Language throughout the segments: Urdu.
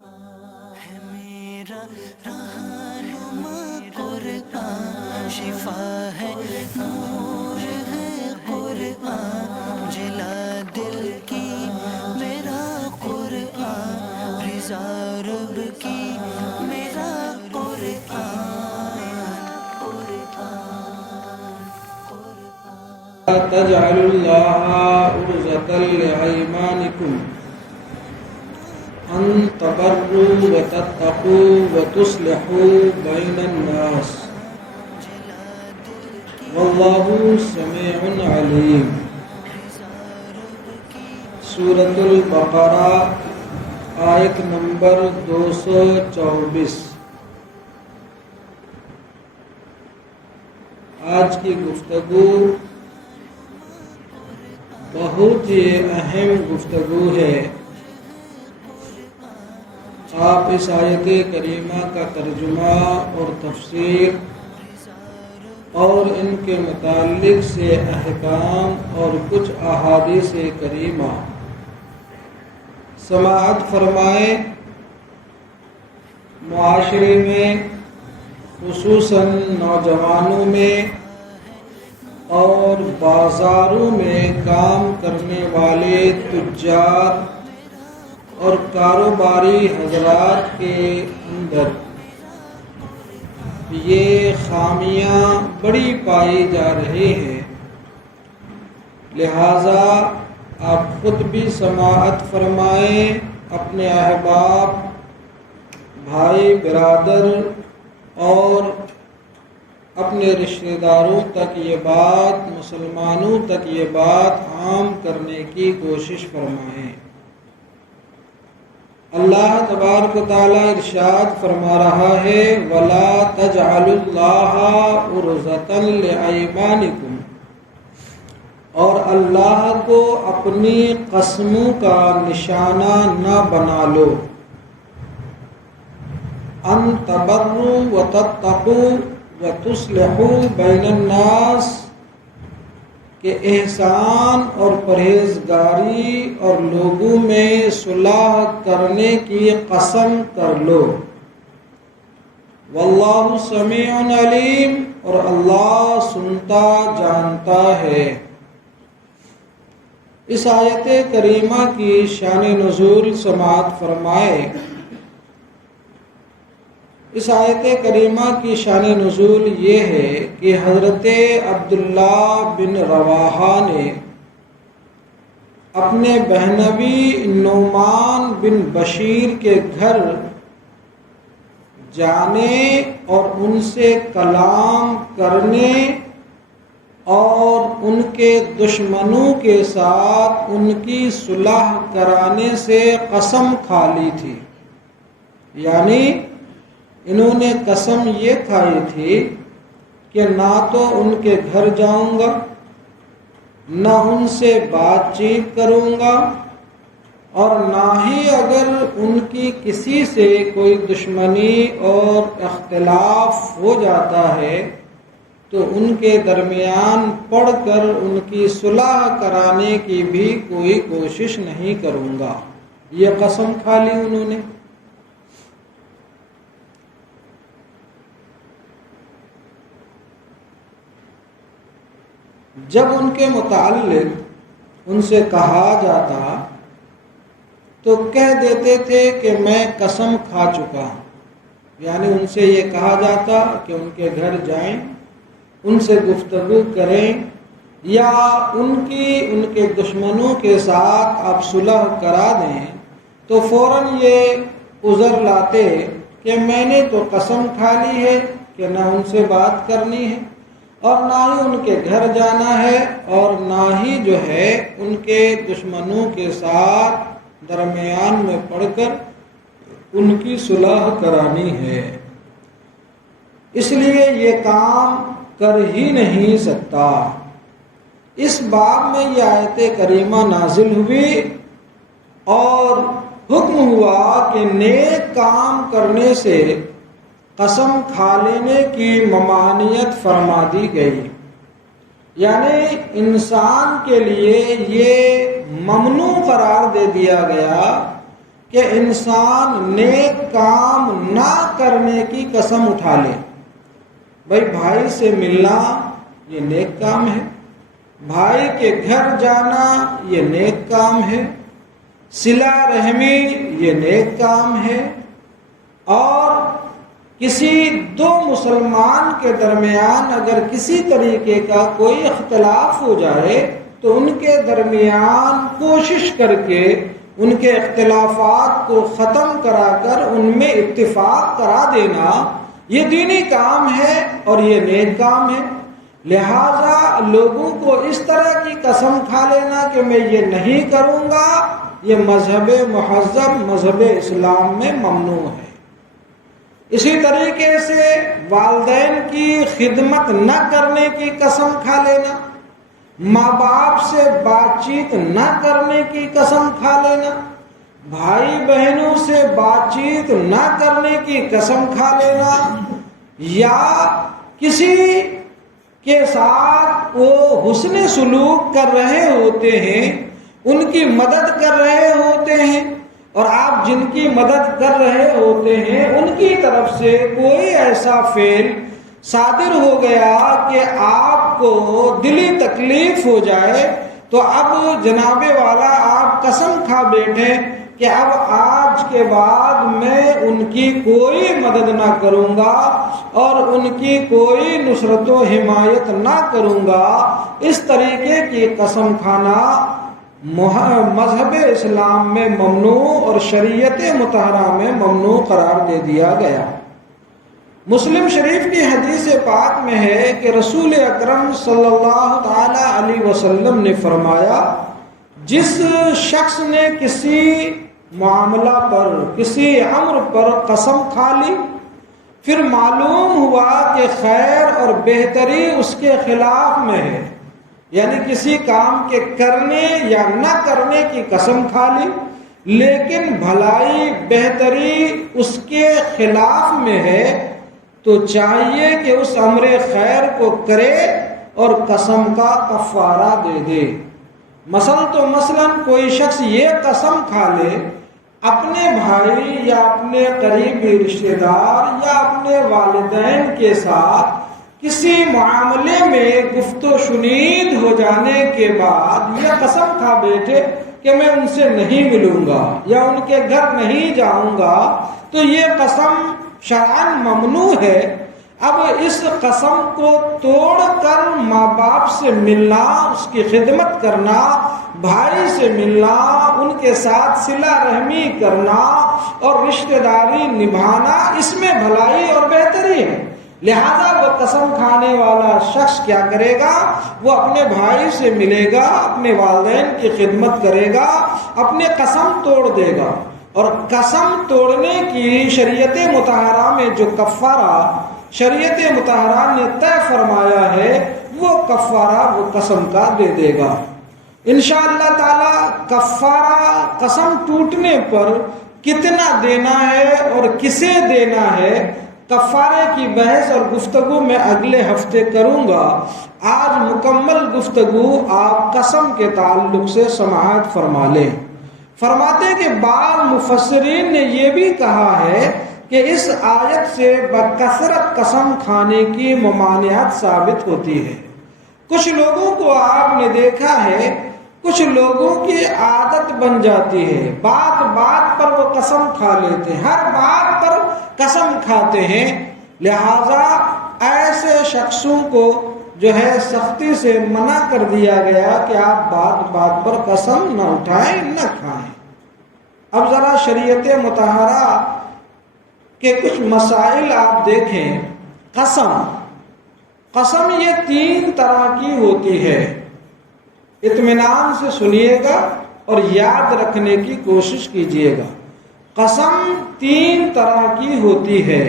ہے میرا رہنما قرآن، شفا ہے نور ہے قرآن، جلا دل کی میرا قرآن، رضا رب کی میرا تجعلوا الله عرضة لأيمانكم أن تبروا وتتقوا وتصلحوا بين الناس والله سميع عليم۔ سورۃ البقرہ آیت نمبر 224۔ آج کی گفتگو بہت ہی اہم گفتگو ہے۔ آپ اس آیت کریمہ کا ترجمہ اور تفسیر اور ان کے متعلق سے احکام اور کچھ احادیث کریمہ سماعت فرمائیں۔ معاشرے میں خصوصاً نوجوانوں میں اور بازاروں میں کام کرنے والے تجار اور کاروباری حضرات کے اندر یہ خامیاں بڑی پائی جا رہی ہیں، لہذا آپ خود بھی سماعت فرمائیں، اپنے احباب، بھائی برادر اور اپنے رشتہ داروں تک یہ بات، مسلمانوں تک یہ بات عام کرنے کی کوشش فرمائیں۔ اللہ تبارک و تعالی ارشاد فرما رہا ہے وَلَا تَجْعَلُوا اللَّهَ عُرْضَةً لِأَيْمَانِكُمْ، اور اللہ کو اپنی قسموں کا نشانہ نہ بنا لو۔ أَن تَبَرُّوا وَتَتَّقُوا وَتُصْلِحُوا بَيْنَ النَّاسِ، کہ احسان اور پرہیزگاری اور لوگوں میں صلح کرنے کی قسم کر لو۔ واللہ سمیع علیم، اور اللہ سنتا جانتا ہے۔ اس آیت کریمہ کی شان نزول سماعت فرمائے۔ اس آیت کریمہ کی شان نزول یہ ہے کہ حضرت عبداللہ بن رواحہ نے اپنے بہنوی نعمان بن بشیر کے گھر جانے اور ان سے کلام کرنے اور ان کے دشمنوں کے ساتھ ان کی صلح کرانے سے قسم کھا لی تھی، یعنی انہوں نے قسم یہ کھائی تھی کہ نہ تو ان کے گھر جاؤں گا، نہ ان سے بات چیت کروں گا، اور نہ ہی اگر ان کی کسی سے کوئی دشمنی اور اختلاف ہو جاتا ہے تو ان کے درمیان پڑھ کر ان کی صلح کرانے کی بھی کوئی کوشش نہیں کروں گا۔ یہ قسم کھا لی انہوں نے۔ جب ان کے متعلق ان سے کہا جاتا تو کہہ دیتے تھے کہ میں قسم کھا چکا ہوں، یعنی ان سے یہ کہا جاتا کہ ان کے گھر جائیں، ان سے گفتگو کریں، یا ان کے دشمنوں کے ساتھ آپ صلح کرا دیں، تو فوراً یہ عذر لاتے کہ میں نے تو قسم کھا لی ہے کہ نہ ان سے بات کرنی ہے اور نہ ہی ان کے گھر جانا ہے اور نہ ہی جو ہے ان کے دشمنوں کے ساتھ درمیان میں پڑھ کر ان کی صلح کرانی ہے، اس لیے یہ کام کر ہی نہیں سکتا۔ اس باب میں یہ آیت کریمہ نازل ہوئی اور حکم ہوا کہ نیک کام کرنے سے قسم کھا لینے کی ممانعت فرما دی گئی، یعنی انسان کے لیے یہ ممنوع قرار دے دیا گیا کہ انسان نیک کام نہ کرنے کی قسم اٹھا لے. بھائی بھائی سے ملنا یہ نیک کام ہے، بھائی کے گھر جانا یہ نیک کام ہے، صلہ رحمی یہ نیک کام ہے. اور کسی دو مسلمان کے درمیان اگر کسی طریقے کا کوئی اختلاف ہو جائے تو ان کے درمیان کوشش کر کے ان کے اختلافات کو ختم کرا کر ان میں اتفاق کرا دینا یہ دینی کام ہے اور یہ نیک کام ہے. لہذا لوگوں کو اس طرح کی قسم کھا لینا کہ میں یہ نہیں کروں گا، یہ مذہب مہذب مذہب اسلام میں ممنوع ہے. اسی طریقے سے والدین کی خدمت نہ کرنے کی قسم کھا لینا، ماں باپ سے بات چیت نہ کرنے کی قسم کھا لینا، بھائی بہنوں سے بات چیت نہ کرنے کی قسم کھا لینا، یا کسی کے ساتھ وہ حسن سلوک کر رہے ہوتے ہیں، ان کی مدد کر رہے ہوتے ہیں، اور آپ جن کی مدد کر رہے ہوتے ہیں ان کی طرف سے کوئی ایسا فعل صادر ہو گیا کہ آپ کو دلی تکلیف ہو جائے تو اب جناب والا آپ قسم کھا بیٹھے کہ اب آج کے بعد میں ان کی کوئی مدد نہ کروں گا اور ان کی کوئی نصرت و حمایت نہ کروں گا. اس طریقے کی قسم کھانا مذہب اسلام میں ممنوع اور شریعت مطہرہ میں ممنوع قرار دے دیا گیا. مسلم شریف کی حدیث پاک میں ہے کہ رسول اکرم صلی اللہ تعالی علیہ وسلم نے فرمایا، جس شخص نے کسی معاملہ پر کسی امر پر قسم کھا لی پھر معلوم ہوا کہ خیر اور بہتری اس کے خلاف میں ہے، یعنی کسی کام کے کرنے یا نہ کرنے کی قسم کھا لی لیکن بھلائی بہتری اس کے خلاف میں ہے، تو چاہیے کہ اس امر خیر کو کرے اور قسم کا کفارہ دے دے. مثلاً کوئی شخص یہ قسم کھا لے اپنے بھائی یا اپنے قریبی رشتہ دار یا اپنے والدین کے ساتھ کسی معاملے میں گفت و شنید ہو جانے کے بعد یہ قسم کھا بیٹھے کہ میں ان سے نہیں ملوں گا یا ان کے گھر نہیں جاؤں گا، تو یہ قسم شرعاً ممنوع ہے. اب اس قسم کو توڑ کر ماں باپ سے ملنا، اس کی خدمت کرنا، بھائی سے ملنا، ان کے ساتھ صلہ رحمی کرنا اور رشتہ داری نبھانا، اس میں بھلائی اور بہتری ہے. لہذا وہ قسم کھانے والا شخص کیا کرے گا؟ وہ اپنے بھائی سے ملے گا، اپنے والدین کی خدمت کرے گا، اپنے قسم توڑ دے گا. اور قسم توڑنے کی شریعت مطہرہ میں جو کفارہ شریعت مطہرہ نے طے فرمایا ہے وہ کفارہ وہ قسم کا دے دے گا. انشاءاللہ تعالی کفارہ قسم ٹوٹنے پر کتنا دینا ہے اور کسے دینا ہے، کفارے کی بحث اور گفتگو میں اگلے ہفتے کروں گا. آج مکمل گفتگو آپ قسم کے تعلق سے سماعت فرما لیں. فرماتے کہ بعض مفسرین نے یہ بھی کہا ہے کہ اس آیت سے بکثرت قسم کھانے کی ممانعت ثابت ہوتی ہے. کچھ لوگوں کو آپ نے دیکھا ہے، کچھ لوگوں کی عادت بن جاتی ہے، بات بات پر وہ قسم کھا لیتے ہیں، ہر بات پر قسم کھاتے ہیں. لہذا ایسے شخصوں کو جو ہے سختی سے منع کر دیا گیا کہ آپ بات بات پر قسم نہ اٹھائیں نہ کھائیں. اب ذرا شریعت مطہرہ کے کچھ مسائل آپ دیکھیں. قسم یہ 3 طرح کی ہوتی ہے. اطمینان سے سنیے گا اور یاد رکھنے کی کوشش کیجیے گا. قسم 3 طرح کی ہوتی ہے.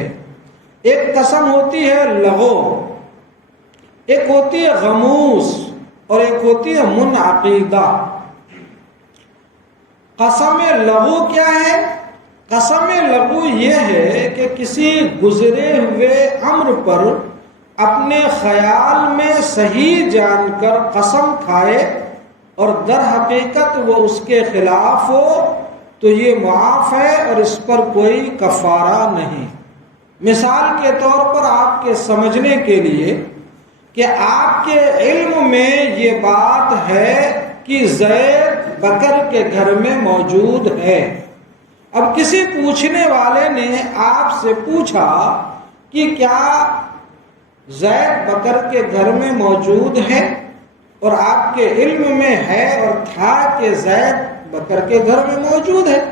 ایک قسم ہوتی ہے لغو، ایک ہوتی ہے غموس اور ایک ہوتی ہے منعقیدہ. قسم لغو کیا ہے؟ قسم لغو یہ ہے کہ کسی گزرے ہوئے امر پر اپنے خیال میں صحیح جان کر قسم کھائے اور در حقیقت وہ اس کے خلاف ہو تو یہ معاف ہے اور اس پر کوئی کفارہ نہیں۔ مثال کے طور پر آپ کے سمجھنے کے لیے کہ آپ کے علم میں یہ بات ہے کہ زید بکر کے گھر میں موجود ہے۔ اب کسی پوچھنے والے نے آپ سے پوچھا کہ کیا زید بکر کے گھر میں موجود ہے، اور آپ کے علم میں ہے اور تھا کہ زید بکر کے گھر میں موجود ہے۔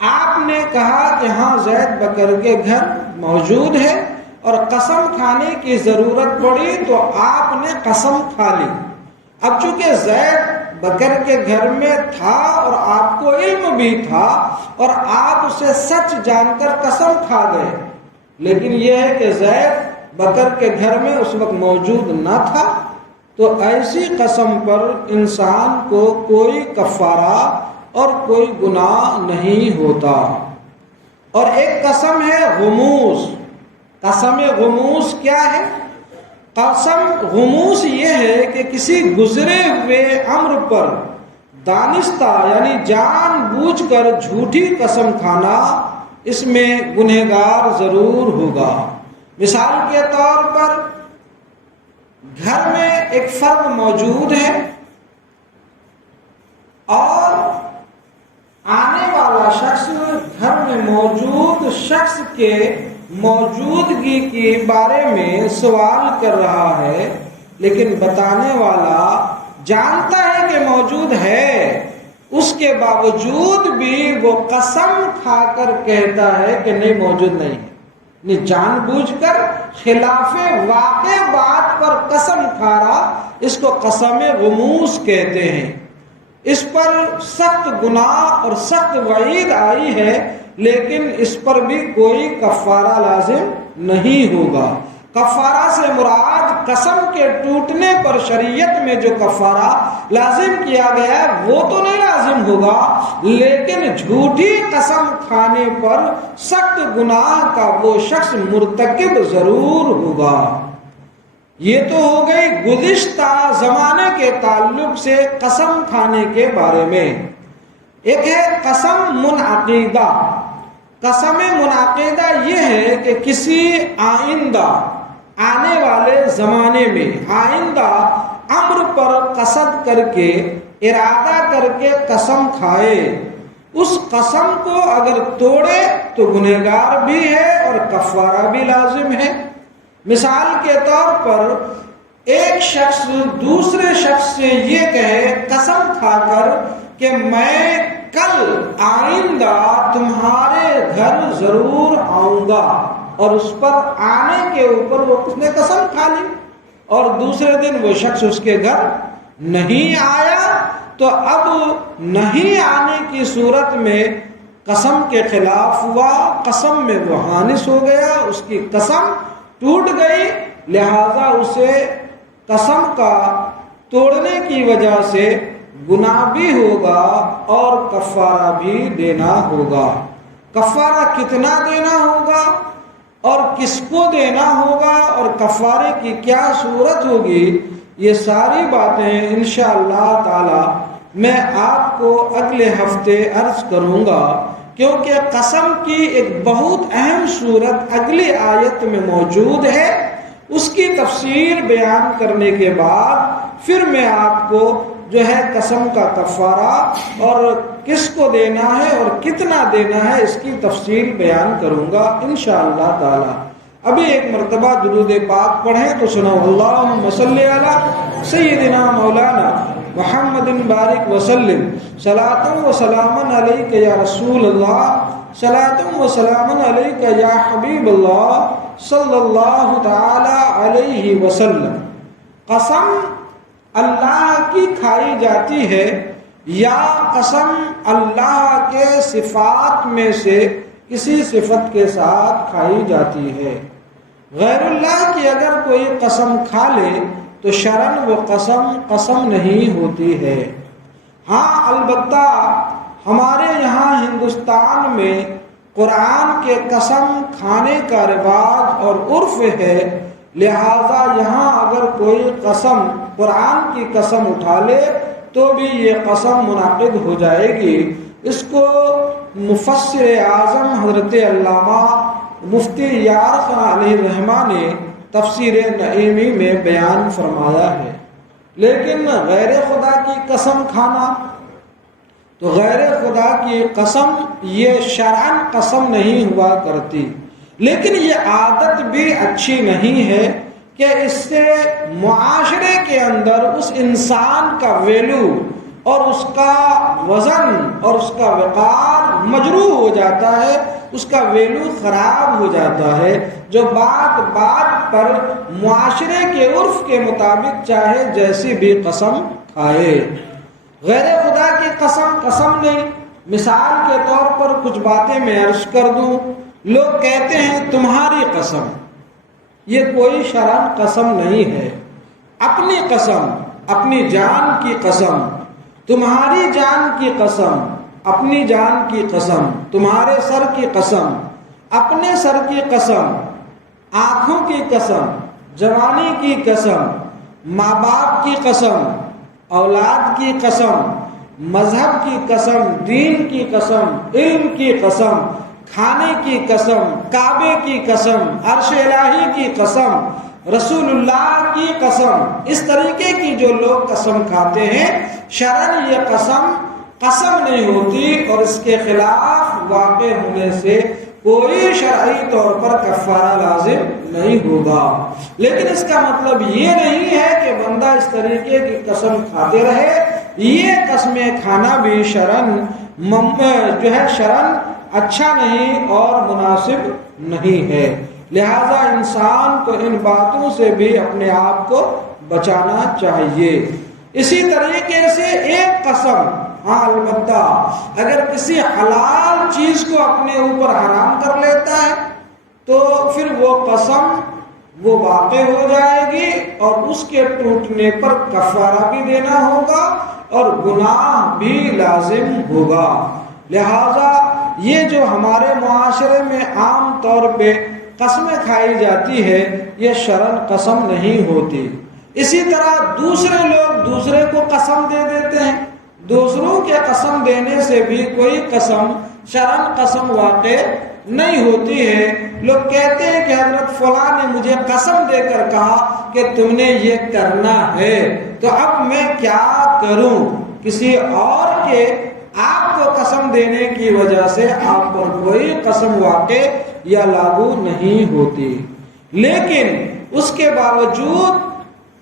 آپ نے کہا کہ ہاں زید بکر کے گھر موجود ہے، اور قسم کھانے کی ضرورت پڑی تو آپ نے قسم کھا لی۔ اب چونکہ زید بکر کے گھر میں تھا اور آپ کو علم بھی تھا اور آپ اسے سچ جان کر قسم کھا گئے، لیکن یہ ہے کہ زید بکر کے گھر میں اس وقت موجود نہ تھا، تو ایسی قسم پر انسان کو کوئی کفارہ اور کوئی گناہ نہیں ہوتا۔ اور ایک قسم ہے غموس۔ قسم غموس کیا ہے؟ قسم غموس یہ ہے کہ کسی گزرے ہوئے امر پر دانستہ یعنی جان بوجھ کر جھوٹی قسم کھانا، اس میں گنہگار ضرور ہوگا۔ مثال کے طور پر گھر میں ایک فرد موجود ہے اور آنے والا شخص گھر میں موجود شخص کے موجودگی کے بارے میں سوال کر رہا ہے، لیکن بتانے والا جانتا ہے کہ موجود ہے، اس کے باوجود بھی وہ قسم کھا کر کہتا ہے کہ نہیں موجود نہیں ہے، جان بوجھ کر خلاف واقع بات پر قسم کھا رہا، اس کو قسم غموس کہتے ہیں۔ اس پر سخت گناہ اور سخت وعید آئی ہے، لیکن اس پر بھی کوئی کفارہ لازم نہیں ہوگا۔ کفارہ سے مراد قسم کے ٹوٹنے پر شریعت میں جو کفارہ لازم کیا گیا ہے وہ تو نہیں لازم ہوگا، لیکن جھوٹی قسم کھانے پر سخت گناہ کا وہ شخص مرتکب ضرور ہوگا۔ یہ تو ہو گئی گزشتہ زمانے کے تعلق سے قسم کھانے کے بارے میں۔ ایک ہے قسم منعقدہ۔ قسم منعقدہ یہ ہے کہ کسی آئندہ آنے والے زمانے میں آئندہ امر پر قصد کر کے ارادہ کر کے قسم کھائے، اس قسم کو اگر توڑے تو گنہگار بھی ہے اور کفارہ بھی لازم ہے۔ مثال کے طور پر ایک شخص دوسرے شخص سے یہ کہے قسم کھا کر کہ میں کل آئندہ تمہارے گھر ضرور آؤں گا، اور اس پر آنے کے اوپر وہ اس نے قسم کھا لی اور دوسرے دن وہ شخص اس کے گھر نہیں آیا، تو اب نہیں آنے کی صورت میں قسم کے خلاف ہوا، قسم میں وہ حانث ہو گیا، اس کی قسم ٹوٹ گئی، لہذا اسے قسم کا توڑنے کی وجہ سے گناہ بھی ہوگا اور کفارہ بھی دینا ہوگا۔ کفارہ کتنا دینا ہوگا اور کس کو دینا ہوگا اور کفارے کی کیا صورت ہوگی، یہ ساری باتیں انشاءاللہ تعالی میں آپ کو اگلے ہفتے عرض کروں گا، کیونکہ قسم کی ایک بہت اہم صورت اگلی آیت میں موجود ہے۔ اس کی تفسیر بیان کرنے کے بعد پھر میں آپ کو جو ہے قسم کا کفارہ اور کس کو دینا ہے اور کتنا دینا ہے اس کی تفصیل بیان کروں گا انشاءاللہ تعالی۔ ابھی ایک مرتبہ درود پاک پڑھیں تو سنو، اللہم صلی علی سیدنا مولانا محمد بارک وسلم، صلاۃ و سلام علیک یا رسول اللہ، صلاۃ و سلام علیک یا حبیب اللہ صلی اللہ تعالی علیہ وسلم۔ قسم اللہ کی کھائی جاتی ہے یا قسم اللہ کے صفات میں سے کسی صفت کے ساتھ کھائی جاتی ہے۔ غیر اللہ کی اگر کوئی قسم کھا لے تو شرعاً وہ قسم نہیں ہوتی ہے۔ ہاں البتہ ہمارے یہاں ہندوستان میں قرآن کے قسم کھانے کا رواج اور عرف ہے، لہذا یہاں اگر کوئی قسم قرآن کی قسم اٹھا لے تو بھی یہ قسم منعقد ہو جائے گی، اس کو مفسر اعظم حضرت علامہ مفتی یار خان علیہ الرحمہ نے تفسیر نعیمی میں بیان فرمایا ہے۔ لیکن غیر خدا کی قسم کھانا، تو غیر خدا کی قسم یہ شرعاً قسم نہیں ہوا کرتی، لیکن یہ عادت بھی اچھی نہیں ہے کہ اس سے معاشرے کے اندر اس انسان کا ویلو اور اس کا وزن اور اس کا وقار مجروح ہو جاتا ہے، اس کا ویلو خراب ہو جاتا ہے، جو بات بات پر معاشرے کے عرف کے مطابق چاہے جیسی بھی قسم کھائے۔ غیر خدا کی قسم قسم نہیں۔ مثال کے طور پر کچھ باتیں میں عرض کر دوں، لوگ کہتے ہیں تمہاری قسم، یہ کوئی شرعاً قسم نہیں ہے۔ اپنی قسم، اپنی جان کی قسم، تمہاری جان کی قسم، اپنی جان کی قسم، تمہارے سر کی قسم، اپنے سر کی قسم، آنکھوں کی قسم، جوانی کی قسم، ماں باپ کی قسم، اولاد کی قسم، مذہب کی قسم، دین کی قسم، علم کی قسم، کھانے کی قسم، کعبے کی قسم، عرش الہی کی قسم، رسول اللہ کی قسم، اس طریقے کی جو لوگ قسم کھاتے ہیں، شرعاً یہ قسم نہیں ہوتی، اور اس کے خلاف واقع ہونے سے کوئی شرعی طور پر کفارہ لازم نہیں ہوگا۔ لیکن اس کا مطلب یہ نہیں ہے کہ بندہ اس طریقے کی قسم کھاتے رہے۔ یہ قسمیں کھانا بھی شرعاً اچھا نہیں اور مناسب نہیں ہے، لہذا انسان کو ان باتوں سے بھی اپنے آپ کو بچانا چاہیے۔ اسی طریقے سے ایک قسم، ہاں البتہ اگر کسی حلال چیز کو اپنے اوپر حرام کر لیتا ہے تو پھر وہ قسم وہ واقع ہو جائے گی، اور اس کے ٹوٹنے پر کفارہ بھی دینا ہوگا اور گناہ بھی لازم ہوگا۔ لہذا یہ جو ہمارے معاشرے میں عام طور پہ قسمیں کھائی جاتی ہے، یہ شرعاً قسم نہیں ہوتی۔ اسی طرح دوسرے لوگ دوسرے کو قسم دے دیتے ہیں، دوسروں کے قسم دینے سے بھی کوئی قسم شرعاً قسم واقع نہیں ہوتی ہے۔ لوگ کہتے ہیں کہ حضرت فلاں نے مجھے قسم دے کر کہا کہ تم نے یہ کرنا ہے، تو اب میں کیا کروں؟ کسی اور کے آپ کو قسم دینے کی وجہ سے آپ پر کوئی قسم واقع یا لاگو نہیں ہوتی۔ لیکن اس کے باوجود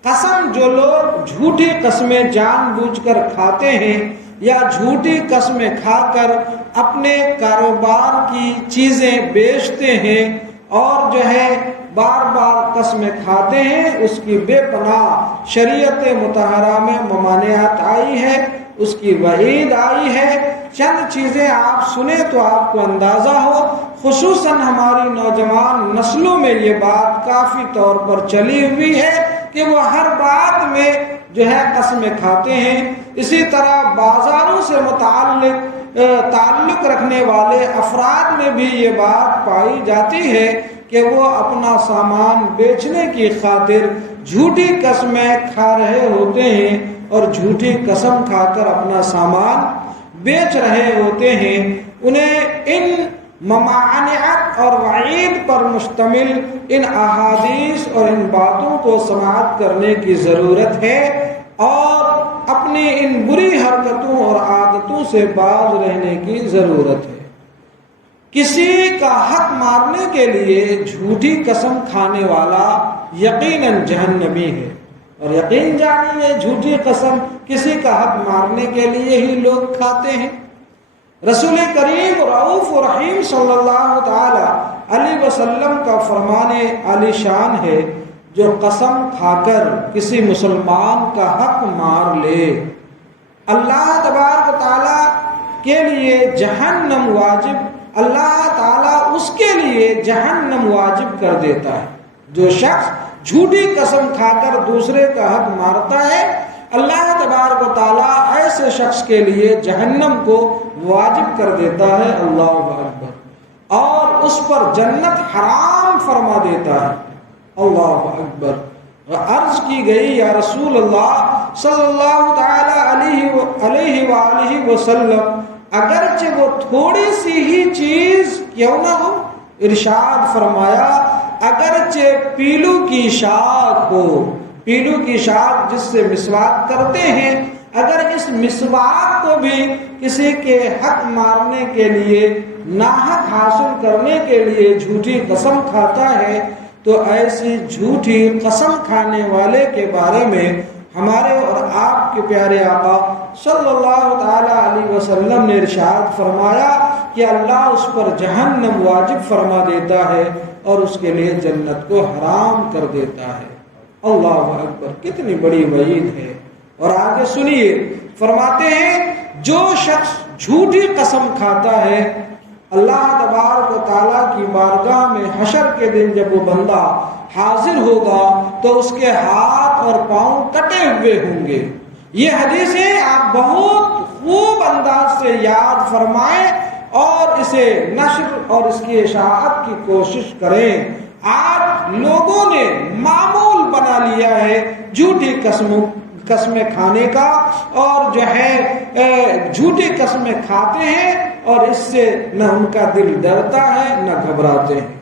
قسم جو لوگ جھوٹی قسمیں جان بوجھ کر کھاتے ہیں یا جھوٹی قسمیں کھا کر اپنے کاروبار کی چیزیں بیچتے ہیں اور جو ہے بار بار قسمیں کھاتے ہیں، اس کی بے پناہ شریعت مطہرہ میں ممانعت آئی ہے، اس کی وعید آئی ہے۔ چند چیزیں آپ سنیں تو آپ کو اندازہ ہو، خصوصاً ہماری نوجوان نسلوں میں یہ بات کافی طور پر چلی ہوئی ہے کہ وہ ہر بات میں جو ہے قسمیں کھاتے ہیں۔ اسی طرح بازاروں سے تعلق رکھنے والے افراد میں بھی یہ بات پائی جاتی ہے کہ وہ اپنا سامان بیچنے کی خاطر جھوٹی قسمیں کھا رہے ہوتے ہیں اور جھوٹی قسم کھا کر اپنا سامان بیچ رہے ہوتے ہیں۔ انہیں ان ممانعت اور وعید پر مشتمل ان احادیث اور ان باتوں کو سماعت کرنے کی ضرورت ہے اور اپنی ان بری حرکتوں اور عادتوں سے باز رہنے کی ضرورت ہے۔ کسی کا حق مارنے کے لیے جھوٹی قسم کھانے والا یقیناً جہنمی ہے، اور یقین جانیے جھوٹی قسم کسی کا حق مارنے کے لیے ہی لوگ کھاتے ہیں۔ رسول کریم رؤوف رحیم صلی اللہ تعالی علیہ وسلم کا فرمان عالی شان ہے، جو قسم کھا کر کسی مسلمان کا حق مار لے، اللہ تبارک و تعالی کے لیے جہنم واجب، اللہ تعالیٰ اس کے لیے جہنم واجب کر دیتا ہے۔ جو شخص جھوٹی قسم کھا کر دوسرے کا حق مارتا ہے، اللہ تبارک و تعالیٰ ایسے شخص کے لیے جہنم کو واجب کر دیتا ہے، اللہ اکبر، اور اس پر جنت حرام فرما دیتا ہے، اللہ اکبر۔ عرض کی گئی یا رسول اللہ صلی اللہ تعالی علیہ وآلہ وسلم، اگرچہ وہ تھوڑی سی ہی چیز کیوں نہ ہو. ارشاد فرمایا اگرچہ پیلو کی شاخ ہو، پیلو کی شاخ جس سے مسواک کرتے ہیں، اگر اس مسواک کو بھی کسی کے حق مارنے کے لیے، ناحق حاصل کرنے کے لیے جھوٹی قسم کھاتا ہے، تو ایسی جھوٹی قسم کھانے والے کے بارے میں ہمارے اور آپ کے پیارے آقا صلی اللہ تعالی علیہ وسلم نے ارشاد فرمایا کہ اللہ اس پر جہنم واجب فرما دیتا ہے اور اس کے لیے جنت کو حرام کر دیتا ہے. اللہ اکبر، کتنی بڑی وعید ہے. اور آگے سنیے، فرماتے ہیں جو شخص جھوٹی قسم کھاتا ہے، اللہ تبارک و تعالیٰ کی بارگاہ میں حشر کے دن جب وہ بندہ حاضر ہوگا تو اس کے ہاتھ اور پاؤں کٹے ہوئے ہوں گے. یہ حدیثیں آپ بہت خوب انداز سے یاد فرمائیں اور اسے نشر اور اس کی اشاعت کی کوشش کریں. آج لوگوں نے معمول بنا لیا ہے جھوٹی قسمیں کھانے کا، اور جو ہے جھوٹی قسمیں کھاتے ہیں اور اس سے نہ ان کا دل ڈرتا ہے نہ گھبراتے ہیں.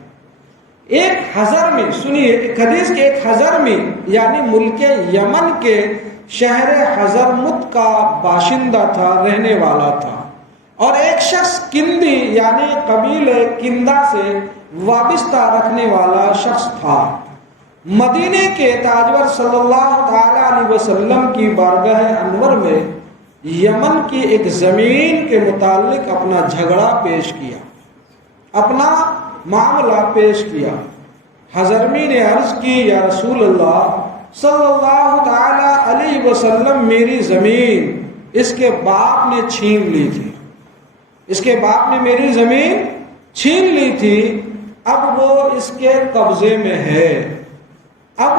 ایک حضر میں سنیے، ایک حدیث کے ایک حضر میں یعنی ملک یمن کے شہر حضرموت کا باشندہ تھا، رہنے والا تھا، اور ایک شخص کندی یعنی قبیلہ کندہ سے وابستہ رکھنے والا شخص تھا. مدینے کے تاجور صلی اللہ تعالی علیہ وسلم کی بارگاہ انور میں یمن کی ایک زمین کے متعلق اپنا جھگڑا پیش کیا، اپنا معاملہ پیش کیا. حضرمی نے عرض کی یا رسول اللہ صلی اللہ تعالی علیہ وسلم، میری زمین اس کے باپ نے چھین لی تھی، اس کے باپ نے میری زمین چھین لی تھی، اب وہ اس کے قبضے میں ہے، اب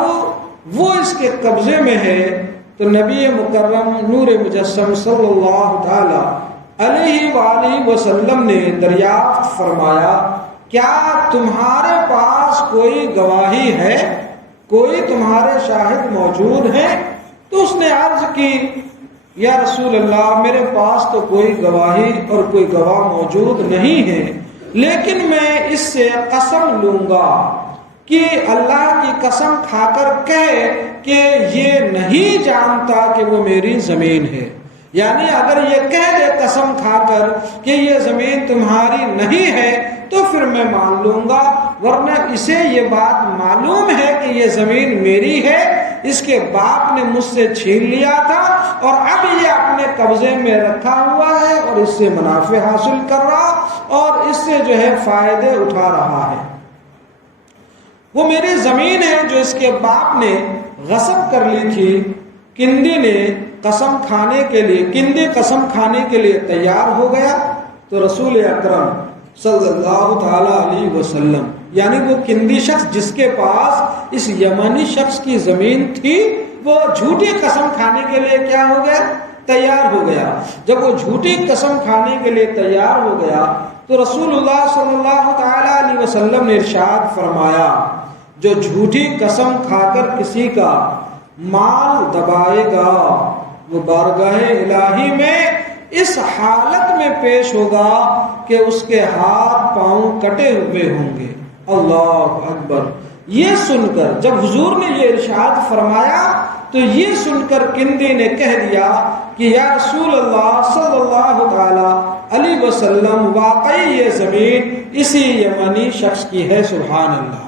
وہ اس کے قبضے میں ہے. تو نبی مکرم نور مجسم صلی اللہ تعالی علیہ وآلہ وسلم نے دریافت فرمایا کیا تمہارے پاس کوئی گواہی ہے، کوئی تمہارے شاہد موجود ہیں؟ تو اس نے عرض کی یا رسول اللہ میرے پاس تو کوئی گواہی اور کوئی گواہ موجود نہیں ہے، لیکن میں اس سے قسم لوں گا کہ اللہ کی قسم کھا کر کہے کہ یہ نہیں جانتا کہ وہ میری زمین ہے. یعنی اگر یہ کہہ دے قسم کھا کر کہ یہ زمین تمہاری نہیں ہے تو پھر میں مان لوں گا، ورنہ اسے یہ بات معلوم ہے کہ یہ زمین میری ہے، اس کے باپ نے مجھ سے چھین لیا تھا اور اب یہ اپنے قبضے میں رکھا ہوا ہے اور اس سے منافع حاصل کر رہا اور اس سے جو ہے فائدے اٹھا رہا ہے. وہ میری زمین ہے جو اس کے باپ نے غصب کر لی تھی. کندی نے قسم کھانے کے لیے، کندی قسم کھانے کے لیے تیار ہو گیا تو رسول اکرم صلی اللہ تعالی علیہ وسلم یعنی وہ کندی شخص جس کے پاس اس یمنی شخص کی زمین تھی، وہ جھوٹی قسم کھانے کے لیے کیا ہو گیا؟ تیار ہو گیا. جب وہ جھوٹی قسم کھانے کے لیے تیار ہو گیا تو رسول اللہ صلی اللہ تعالی علیہ وسلم نے ارشاد فرمایا جو جھوٹی قسم کھا کر کسی کا مال دبائے گا وہ بارگاہ الہی میں اس حالت میں پیش ہوگا کہ اس کے ہاتھ پاؤں کٹے ہوئے ہوں گے. اللہ اکبر. یہ سن کر جب حضور نے یہ ارشاد فرمایا تو یہ سن کر کندی نے کہہ دیا کہ یا رسول اللہ صلی اللہ تعالی علیہ وسلم واقعی یہ زمین اسی یمنی شخص کی ہے. سبحان اللہ.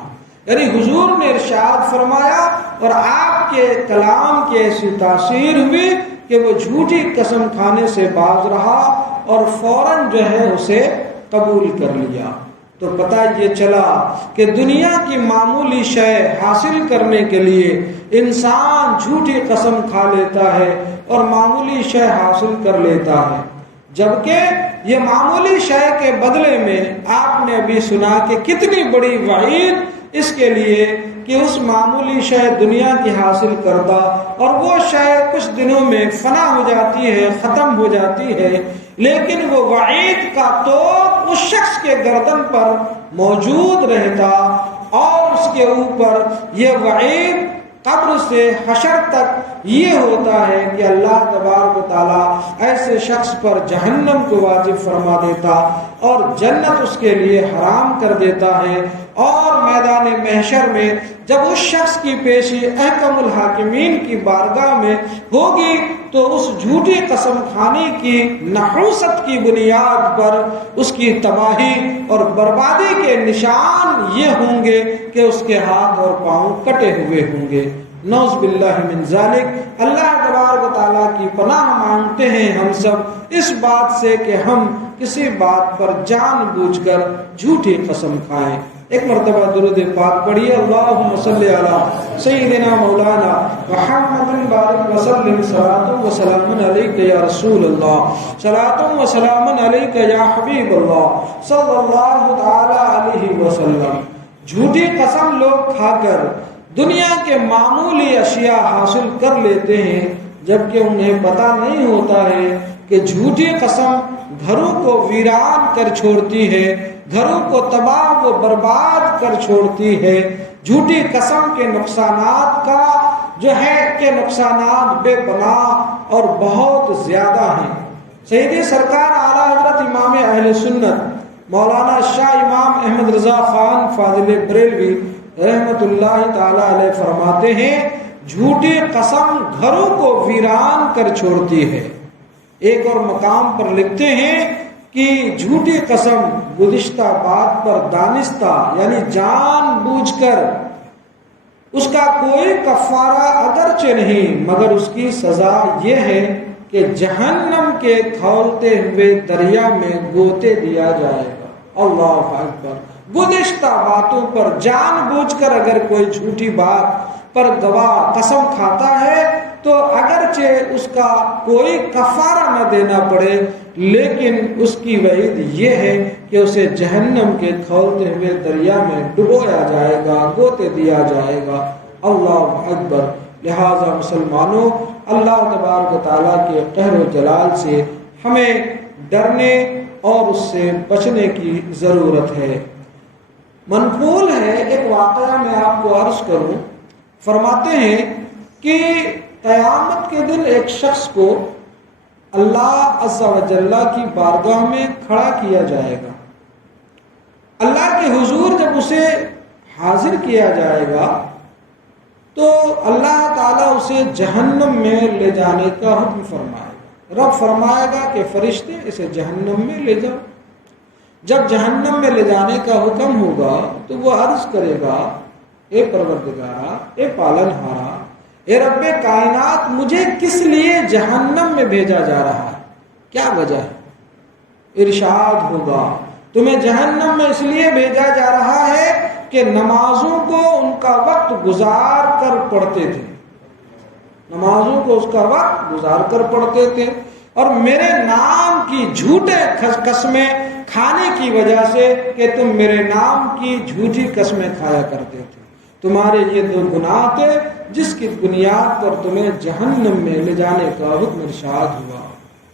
یعنی حضور نے ارشاد فرمایا اور آپ کے کلام کی ایسی تاثیر ہوئی کہ وہ جھوٹی قسم کھانے سے باز رہا اور فوراً جو ہے اسے قبول کر لیا. تو پتہ یہ چلا کہ دنیا کی معمولی شے حاصل کرنے کے لیے انسان جھوٹی قسم کھا لیتا ہے اور معمولی شے حاصل کر لیتا ہے، جبکہ یہ معمولی شے کے بدلے میں آپ نے ابھی سنا کہ کتنی بڑی وعید اس کے لیے کہ اس معمولی شے دنیا کی حاصل کردہ اور وہ شے کچھ دنوں میں فنا ہو جاتی ہے، ختم ہو جاتی ہے، لیکن وہ وعید کا توق اس شخص کے گردن پر موجود رہتا اور اس کے اوپر یہ وعید قبر سے حشر تک یہ ہوتا ہے کہ اللہ تبارک و تعالیٰ ایسے شخص پر جہنم کو واجب فرما دیتا اور جنت اس کے لیے حرام کر دیتا ہے، اور میدان محشر میں جب اس شخص کی پیشی احکم الحاکمین کی بارگاہ میں ہوگی تو اس جھوٹی قسم کھانی کی نحوست کی بنیاد پر اس کی تباہی اور بربادی کے نشان یہ ہوں گے کہ اس کے ہاتھ اور پاؤں کٹے ہوئے ہوں گے۔ نعوذ باللہ من ذالک۔ اللہ تبارک و تعالیٰ کی پناہ مانگتے ہیں ہم سب اس بات سے کہ ہم کسی بات پر جان بوجھ کر جھوٹی قسم کھائیں۔ ایک مرتبہ درود پاک پڑھیے، اللہم صلی علی سیدنا مولانا محمد بارک وسلم، صلاۃ و سلام علیک یا رسول اللہ، صلاۃ و سلام علیک یا حبیب اللہ صلی اللہ تعالی علیہ وسلم۔ جھوٹی قسم لوگ کھا کر دنیا کے معمولی اشیاء حاصل کر لیتے ہیں، جبکہ انہیں پتہ نہیں ہوتا ہے کہ جھوٹی قسم گھروں کو ویران کر چھوڑتی ہے، گھروں کو تباہ و برباد کر چھوڑتی ہے۔ جھوٹی قسم کے نقصانات کا جو ہے کہ نقصانات بے پناہ اور بہت زیادہ ہیں۔ سیدی سرکار اعلیٰ حضرت امام اہل سنت مولانا شاہ امام احمد رضا خان فاضل بریلوی رحمت اللہ تعالی علیہ فرماتے ہیں، جھوٹی قسم گھروں کو ویران کر چھوڑتی ہے۔ ایک اور مقام پر لکھتے ہیں کہ جھوٹی قسم گزشتہ بات پر دانستہ یعنی جان بوجھ کر اس کا کوئی کفارہ اگرچہ نہیں، مگر اس کی سزا یہ ہے کہ جہنم کے کھولتے ہوئے دریا میں گوتے دیا جائے گا۔ اللہ اکبر۔ گزشتہ باتوں پر جان بوجھ کر اگر کوئی جھوٹی بات پر گواہ قسم کھاتا ہے تو اگرچہ اس کا کوئی کفارہ نہ دینا پڑے، لیکن اس کی وعید یہ ہے کہ اسے جہنم کے کھولتے ہوئے دریا میں ڈبویا جائے گا، گوتے دیا جائے گا۔ اللہ اکبر۔ لہذا مسلمانوں، اللہ تبارک و تعالیٰ کے قہر و جلال سے ہمیں ڈرنے اور اس سے بچنے کی ضرورت ہے۔ منقول ہے، ایک واقعہ میں آپ کو عرض کروں، فرماتے ہیں کہ قیامت کے دن ایک شخص کو اللہ عز و جل کی بارگاہ میں کھڑا کیا جائے گا۔ اللہ کے حضور جب اسے حاضر کیا جائے گا تو اللہ تعالیٰ اسے جہنم میں لے جانے کا حکم فرمائے گا۔ رب فرمائے گا کہ فرشتے اسے جہنم میں لے جاؤ۔ جب جہنم میں لے جانے کا حکم ہوگا تو وہ عرض کرے گا، اے پروردگارا، اے پالن ہارا، اے رب کائنات، مجھے کس لیے جہنم میں بھیجا جا رہا ہے؟ کیا وجہ ہے؟ ارشاد ہوگا، تمہیں جہنم میں اس لیے بھیجا جا رہا ہے کہ نمازوں کو ان کا وقت گزار کر پڑھتے تھے، نمازوں کو اس کا وقت گزار کر پڑھتے تھے، اور میرے نام کی جھوٹے قسمیں کھانے کی وجہ سے کہ تم میرے نام کی جھوٹی قسمیں کھایا کرتے تھے، تمہارے یہ دو گناہ تھے جس کی بنیاد پر تمہیں جہنم میں لے جانے کا حکم ارشاد ہوا۔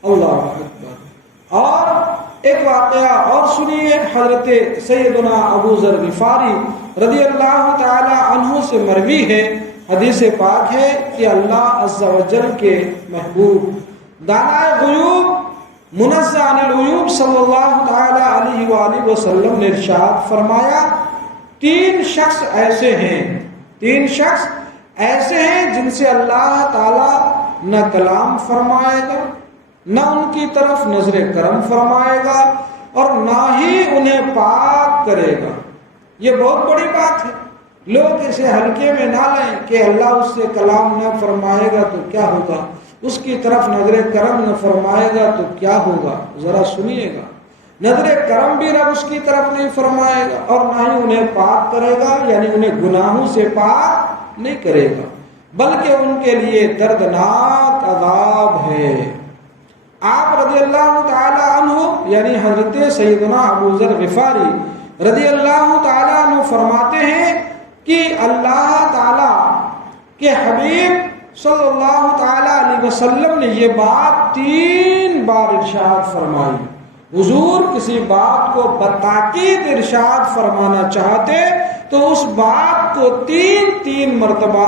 اللہ اکبر۔ اور ایک واقعہ اور سنیے، حضرت سیدنا ابو ذر غفاری رضی اللہ تعالی عنہ سے مروی ہے، حدیث پاک ہے کہ اللہ عز و جل کے محبوب دانائے غیوب منزہ عن العیوب صلی اللہ تعالی علیہ وآلہ وسلم نے ارشاد فرمایا، تین شخص ایسے ہیں جن سے اللہ تعالی نہ کلام فرمائے گا، نہ ان کی طرف نظر کرم فرمائے گا، اور نہ ہی انہیں پاک کرے گا۔ یہ بہت بڑی بات ہے، لوگ اسے ہلکے میں نہ لیں کہ اللہ اس سے کلام نہ فرمائے گا تو کیا ہوگا، اس کی طرف نظر کرم نہ فرمائے گا تو کیا ہوگا۔ ذرا سنیے گا، نظر کرم بھی رب اس کی طرف نہیں فرمائے گا، اور نہ ہی انہیں پاک کرے گا، یعنی انہیں گناہوں سے پاک نہیں کرے گا، بلکہ ان کے لیے دردناک عذاب ہے۔ آپ رضی اللہ تعالی عنہ یعنی حضرت سیدنا ابو ذر غفاری رضی اللہ تعالی عنہ فرماتے ہیں کہ اللہ تعالی کے حبیب صلی اللہ تعالی علیہ وسلم نے یہ بات 3 بار ارشاد فرمائی۔ حضور کسی بات کو بتاکید ارشاد فرمانا چاہتے تو اس بات کو 3 مرتبہ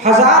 1000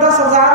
10,000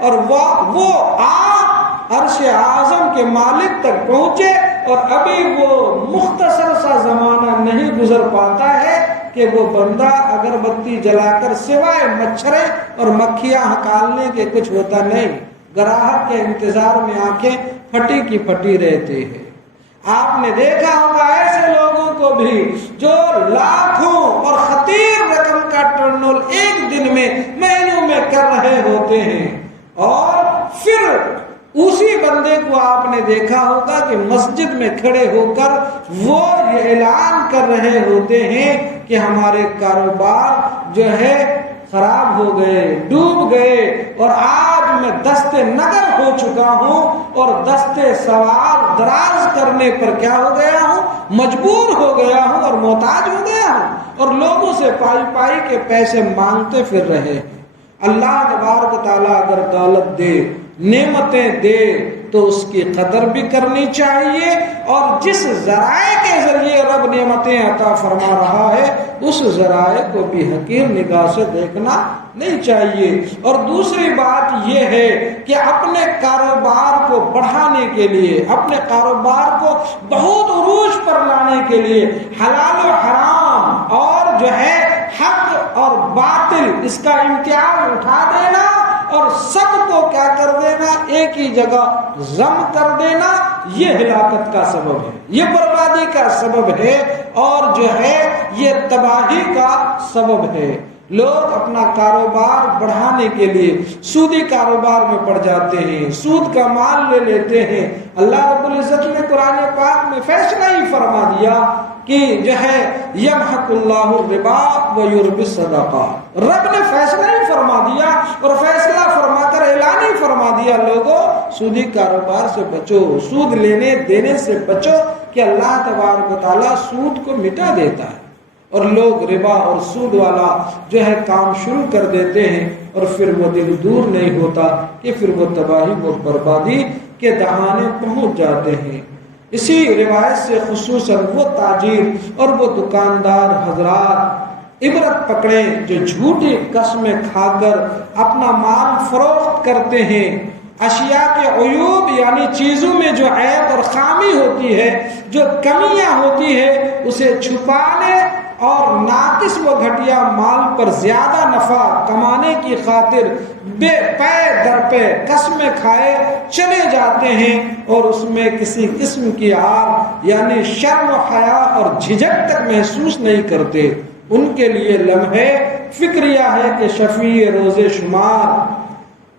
اور وہ آپ عرش اعظم کے مالک تک پہنچے، اور ابھی وہ مختصر سا زمانہ نہیں گزر پاتا ہے کہ وہ بندہ اگربتی جلا کر سوائے مچھریں اور مکھیاں ہکالنے کے کچھ ہوتا نہیں، گراہک کے انتظار میں آنکھیں پھٹی کی پھٹی رہتی ہے۔ آپ نے دیکھا ہوگا ایسے لوگوں کو بھی جو لاکھوں اور خطیر رقم کا ٹرنول ایک دن میں، مہینوں میں کر رہے ہوتے ہیں، اور پھر اسی بندے کو آپ نے دیکھا ہوگا کہ مسجد میں کھڑے ہو کر وہ یہ اعلان کر رہے ہوتے ہیں کہ ہمارے کاروبار جو ہے خراب ہو گئے، ڈوب گئے، اور آج میں دست نگر ہو چکا ہوں، اور دست سوال دراز کرنے پر کیا ہو گیا ہوں، مجبور ہو گیا ہوں اور محتاج ہو گیا ہوں، اور لوگوں سے پائی پائی کے پیسے مانگتے پھر رہے۔ اللہ تبارک و تعالیٰ اگر دولت دے، نعمتیں دے، تو اس کی قدر بھی کرنی چاہیے، اور جس ذرائع کے ذریعے رب نعمتیں عطا فرما رہا ہے اس ذرائع کو بھی حقیر نگاہ سے دیکھنا نہیں چاہیے۔ اور دوسری بات یہ ہے کہ اپنے کاروبار کو بڑھانے کے لیے، اپنے کاروبار کو بہت عروج پر لانے کے لیے حلال و حرام اور جو ہے حق اور باطل اس کا امتیاز اٹھا دینا، اور سب کو کیا کر دینا، ایک ہی جگہ ضم کر دینا، یہ ہلاکت کا سبب ہے، یہ بربادی کا سبب ہے، اور جو ہے یہ تباہی کا سبب ہے۔ لوگ اپنا کاروبار بڑھانے کے لیے سودی کاروبار میں پڑ جاتے ہیں، سود کا مال لے لیتے ہیں۔ اللہ رب العزت نے قرآن پاک میں فیصلہ ہی فرما دیا کہ جو ہے یمحق اللہ الربا ویربی الصدقات، رب نے فیصلہ ہی فرما دیا، اور فیصلہ فرما کر اعلان ہی فرما دیا، لوگوں سودی کاروبار سے بچو، سود لینے دینے سے بچو، کہ اللہ تبارک و تعالیٰ سود کو مٹا دیتا ہے، اور لوگ ربا اور سود والا جو ہے کام شروع کر دیتے ہیں، اور پھر وہ دن دور نہیں ہوتا کہ پھر وہ تباہی و بربادی کے دہانے پہنچ جاتے ہیں۔ اسی روایت سے خصوصاً وہ تاجر اور وہ دکاندار حضرات عبرت پکڑیں جو جھوٹی قسمیں کھا کر اپنا مال فروخت کرتے ہیں۔ اشیاء کے عیوب یعنی چیزوں میں جو عیب اور خامی ہوتی ہے، جو کمیاں ہوتی ہے، اسے چھپانے اور ناقص و گھٹیا مال پر زیادہ نفع کمانے کی خاطر بے پے در پے قسمیں کھائے چلے جاتے ہیں، اور اس میں کسی قسم کی عار یعنی شرم و حیا اور جھجک تک محسوس نہیں کرتے۔ ان کے لیے لمحے فکریہ ہے کہ شفیع روز شمار،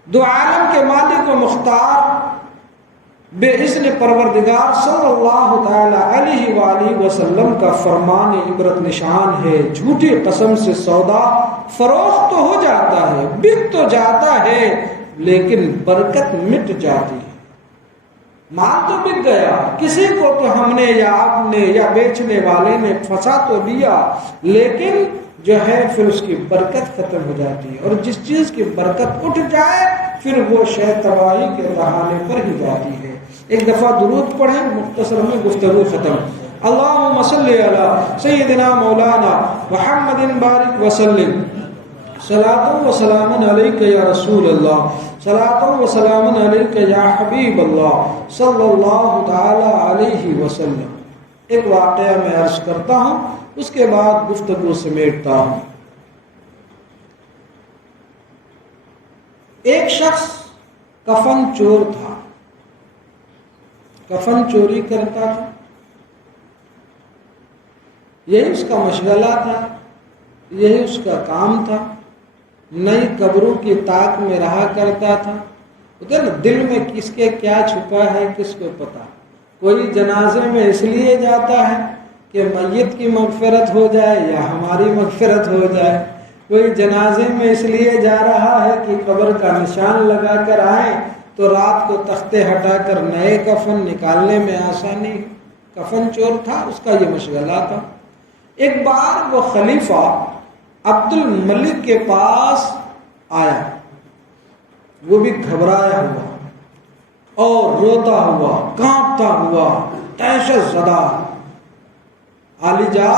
دو عالم کے مالک و مختار بے اذن پروردگار صلی اللہ تعالی علیہ وآلہ وسلم کا فرمان عبرت نشان ہے۔ جھوٹی قسم سے سودا فروخت تو ہو جاتا ہے، بک تو جاتا ہے، لیکن برکت مٹ جاتی ہے۔ مال تو بک گیا، کسی کو تو ہم نے یا آپ نے یا بیچنے والے نے پھنسا تو لیا، لیکن جو ہے پھر اس کی برکت ختم ہو جاتی ہے، اور جس چیز کی برکت اٹھ جائے پھر وہ شے تباہی کے دہانے پر ہی جاتی ہے۔ ایک دفعہ درود پڑھیں، مختصر میں گفتگو ختم۔ اللہم صلی علی سیدنا مولانا محمد بارک وسلم، صلاۃ و سلام علیک یا رسول اللہ، صلاۃ و سلام علیک یا حبیب اللہ صلی اللہ تعالی علیہ وسلم۔ ایک واقعہ میں عرض کرتا ہوں، اس کے بعد گفتگو سمیٹتا ہوں۔ ایک شخص کفن چور تھا، کفن چوری کرتا تھا، یہی اس کا مشغلہ تھا، یہی اس کا کام تھا، نئی قبروں کی طاق میں رہا کرتا تھا۔ دل میں کس کے کیا چھپا ہے کس کو پتا۔ کوئی جنازے میں اس لیے جاتا ہے کہ میت کی مغفرت ہو جائے یا ہماری مغفرت ہو جائے، کوئی جنازے میں اس لیے جا رہا ہے کہ قبر کا نشان لگا کر آئیں تو رات کو تختے ہٹا کر نئے کفن نکالنے میں آسانی۔ کفن چور تھا، اس کا یہ مشغلہ تھا۔ ایک بار وہ خلیفہ عبد الملک کے پاس آیا، وہ بھی گھبرایا ہوا اور روتا ہوا، کانپتا ہوا، دہشت زدہ۔ عالیجا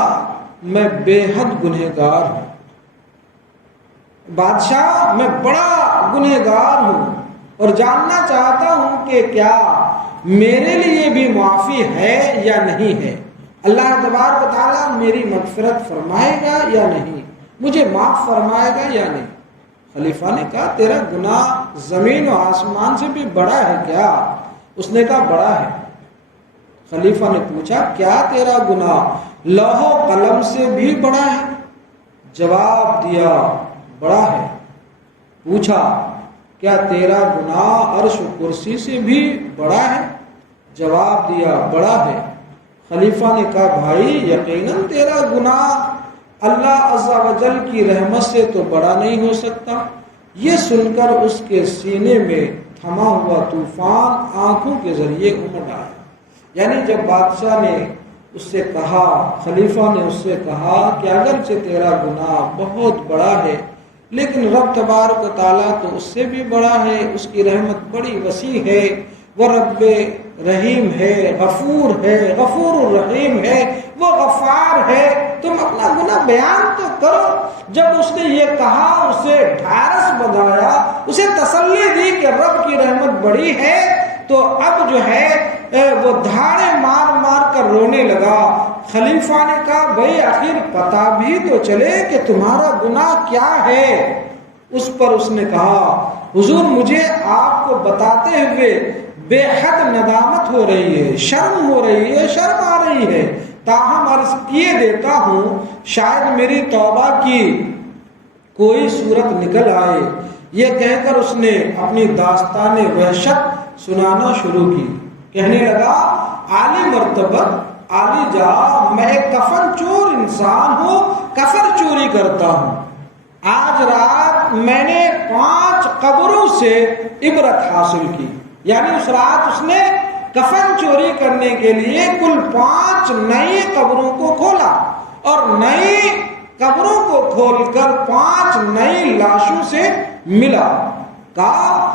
میں بے حد گنہگار ہوں، بادشاہ میں بڑا گنہگار ہوں، اور جاننا چاہتا ہوں کہ کیا میرے لیے بھی معافی ہے یا نہیں ہے، اللہ تبارک و تعالیٰ میری مغفرت فرمائے گا یا نہیں، مجھے معاف فرمائے گا یا نہیں۔ خلیفہ نے کہا تیرا گناہ زمین و آسمان سے بھی بڑا ہے کیا؟ اس نے کہا بڑا ہے۔ خلیفہ نے پوچھا کیا تیرا گناہ لوح و قلم سے بھی بڑا ہے؟ جواب دیا بڑا ہے۔ پوچھا کیا تیرا گناہ عرش و کرسی سے بھی بڑا ہے؟ جواب دیا بڑا ہے۔ خلیفہ نے کہا بھائی یقیناً تیرا گناہ اللہ عز و جل کی رحمت سے تو بڑا نہیں ہو سکتا۔ یہ سن کر اس کے سینے میں تھما ہوا طوفان آنکھوں کے ذریعے امڑ آیا۔ یعنی جب بادشاہ نے اس سے کہا، خلیفہ نے اس سے کہا کہ اگرچہ تیرا گناہ بہت بڑا ہے لیکن رب تبارک و تعالیٰ تو اس سے بھی بڑا ہے، اس کی رحمت بڑی وسیع ہے، وہ رب رحیم ہے، غفور ہے، غفور الرحیم ہے، وہ غفار ہے، تم اپنا گناہ بیان تو کرو۔ جب اس نے یہ کہا اسے ڈھارس بندھایا، اسے تسلی دی کہ رب کی رحمت بڑی ہے، تو اب جو ہے وہ دھاڑے مار مار کر رونے لگا۔ خلیفہ نے کہا بھائی آخر پتہ بھی تو چلے کہ تمہارا گناہ کیا ہے۔ اس پر اس نے کہا حضور مجھے آپ کو بتاتے ہوئے بے حد ندامت ہو رہی ہے، شرم ہو رہی ہے، شرم آ رہی ہے، تاہم عرض کیے دیتا ہوں شاید میری توبہ کی کوئی صورت نکل آئے۔ یہ کہہ کر اس نے اپنی داستان وحشت سنانا شروع کی۔ کہنے لگا عالی مرتبت، عالی جا، میں ایک کفن چور انسان ہوں، کفن چوری کرتا ہوں۔ آج رات میں نے 5 قبروں سے عبرت حاصل کی، یعنی اس رات اس نے کفن چوری کرنے کے لیے کل 5 نئی قبروں کو کھولا اور نئی قبروں کو کھول کر 5 نئی لاشوں سے ملا۔ کہا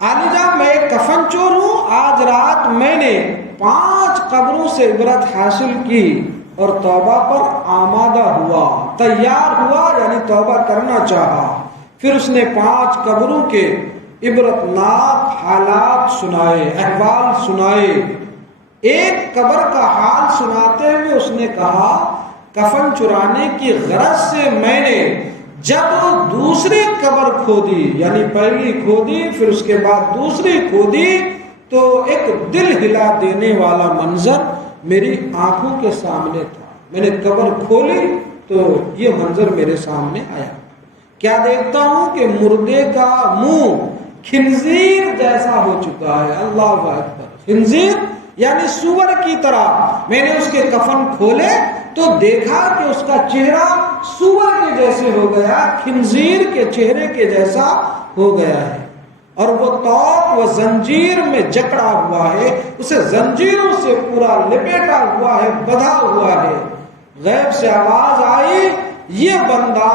عالی جان میں ایک کفن چور ہوں، آج رات میں نے 5 قبروں سے عبرت حاصل کی اور توبہ پر آمادہ ہوا، تیار ہوا، یعنی توبہ کرنا چاہا۔ پھر اس نے 5 قبروں کے عبرتناک حالات سنائے، احوال سنائے۔ ایک قبر کا حال سناتے ہوئے اس نے کہا کفن چرانے کی غرض سے میں نے جب دوسری قبر کھودی، یعنی پہلی کھودی پھر اس کے بعد دوسری کھودی، تو ایک دل ہلا دینے والا منظر میری آنکھوں کے سامنے تھا۔ میں نے قبر کھولی تو یہ منظر میرے سامنے آیا۔ کیا دیکھتا ہوں کہ مردے کا منہ خنزیر جیسا ہو چکا ہے۔ اللہ اکبر، خنزیر یعنی سور کی طرح۔ میں نے اس کے کفن کھولے تو دیکھا کہ اس کا چہرہ سور کے جیسے ہو گیا، خنزیر کے چہرے کے جیسا ہو گیا ہے، اور وہ توق و زنجیر میں جکڑا ہوا ہے، اسے زنجیروں سے پورا لپیٹا ہوا ہے، بندھا ہوا ہے۔ غیب سے آواز آئی یہ بندہ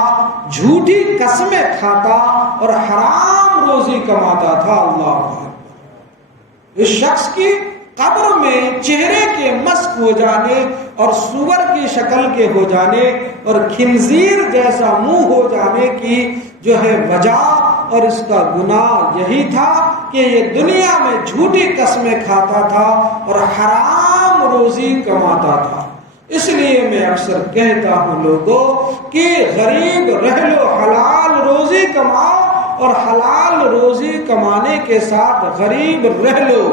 جھوٹی قسمیں کھاتا اور حرام روزی کماتا تھا۔ اللہ اکبر۔ اس شخص کی قبر میں چہرے کے مسخ ہو جانے اور سور کی شکل کے ہو جانے اور خنزیر جیسا منہ ہو جانے کی جو ہے وجہ اور اس کا گناہ یہی تھا کہ یہ دنیا میں جھوٹی قسمیں کھاتا تھا اور حرام روزی کماتا تھا۔ اس لیے میں اکثر کہتا ہوں لوگوں کہ غریب رہ لو، حلال روزی کماؤ، اور حلال روزی کمانے کے ساتھ غریب رہ لو۔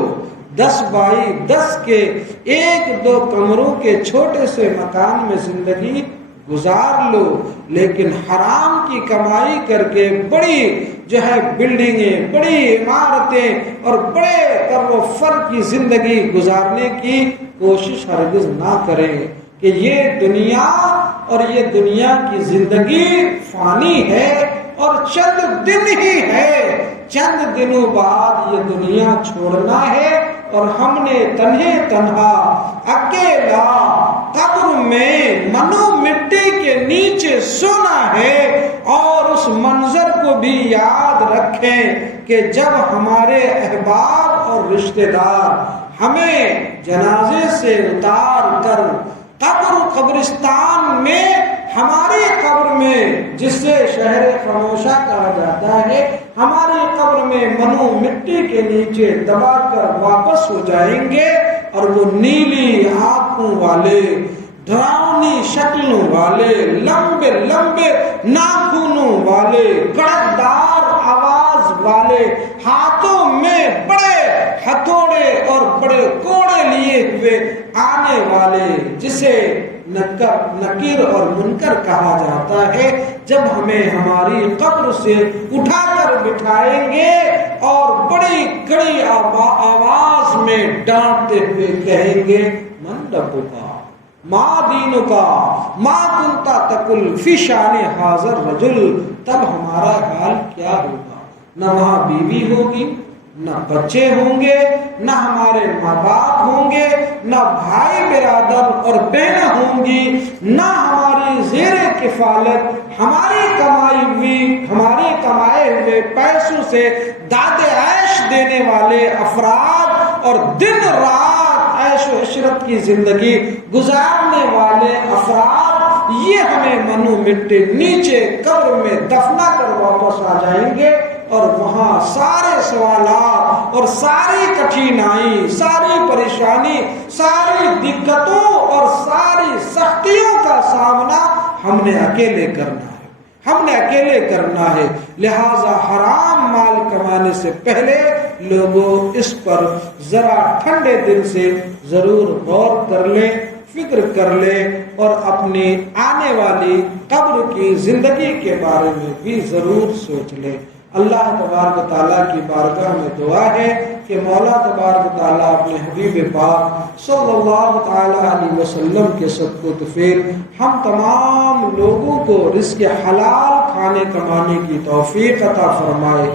10 بائی 10 کے 1-2 کمروں کے چھوٹے سے مکان میں زندگی گزار لو، لیکن حرام کی کمائی کر کے بڑی جو ہے بلڈنگیں، بڑی عمارتیں اور بڑے کر و فر کی زندگی گزارنے کی کوشش ہرگز نہ کریں کہ یہ دنیا اور یہ دنیا کی زندگی فانی ہے اور چند دن ہی ہے، چند دنوں بعد یہ دنیا چھوڑنا ہے، اور ہم نے تنہا اکیلا قبر میں منو مٹی کے نیچے سونا ہے۔ اور اس منظر کو بھی یاد رکھیں کہ جب ہمارے احباب اور رشتہ دار ہمیں جنازے سے اتار کر قبرستان میں ہماری قبر میں، جس سے شہر خاموشہ کہا جاتا ہے، ہمارے میں منو مٹی کے نیچے دبا کر واپس ہو جائیں گے اور وہ نیلی آنکھوں والے، ڈراؤنی شکلوں والے، لمبے لمبے ناخنوں والے، کڑکدار آواز والے، ہاتھوں میں بڑے ہتھوڑے اور بڑے کوڑے لیے ہوئے آنے والے، جسے نکیر اور منکر کہا جاتا ہے، جب ہمیں ہماری قبر سے اٹھا کر بٹھائیں گے اور بڑی کڑی آواز میں ڈانٹتے ہوئے کہیں گے من ربکا ما دینکا ما کنتا تقل فی شان حاضر رجل، تب ہمارا حال کیا ہوگا؟ نہ وہاں بیوی ہوگی، نہ بچے ہوں گے، نہ ہمارے ماں باپ ہوں گے، نہ بھائی برادر اور بہنیں ہوں گی، نہ ہماری زیر کفالت ہماری کمائے ہوئے پیسوں سے داد عیش دینے والے افراد اور دن رات عیش و عشرت کی زندگی گزارنے والے افراد، یہ ہمیں منو مٹی نیچے قبر میں دفنا کر واپس آ جائیں گے، اور وہاں سارے سوالات اور ساری کٹھنائی، ساری پریشانی، ساری دقتوں اور ساری سختیوں کا سامنا ہم نے اکیلے کرنا ہے، لہذا حرام مال کمانے سے پہلے لوگوں اس پر ذرا ٹھنڈے دل سے ضرور غور کر لیں، فکر کر لیں، اور اپنی آنے والی قبر کی زندگی کے بارے میں بھی ضرور سوچ لیں۔ اللہ تبارک و تعالیٰ کی بارگاہ میں دعا ہے کہ مولا تبارک و تعالیٰ اپنے حبیب پاک صلی اللہ تعالیٰ علیہ وسلم کے صدق و طفیل ہم تمام لوگوں کو رزق حلال کھانے کمانے کی توفیق عطا فرمائے،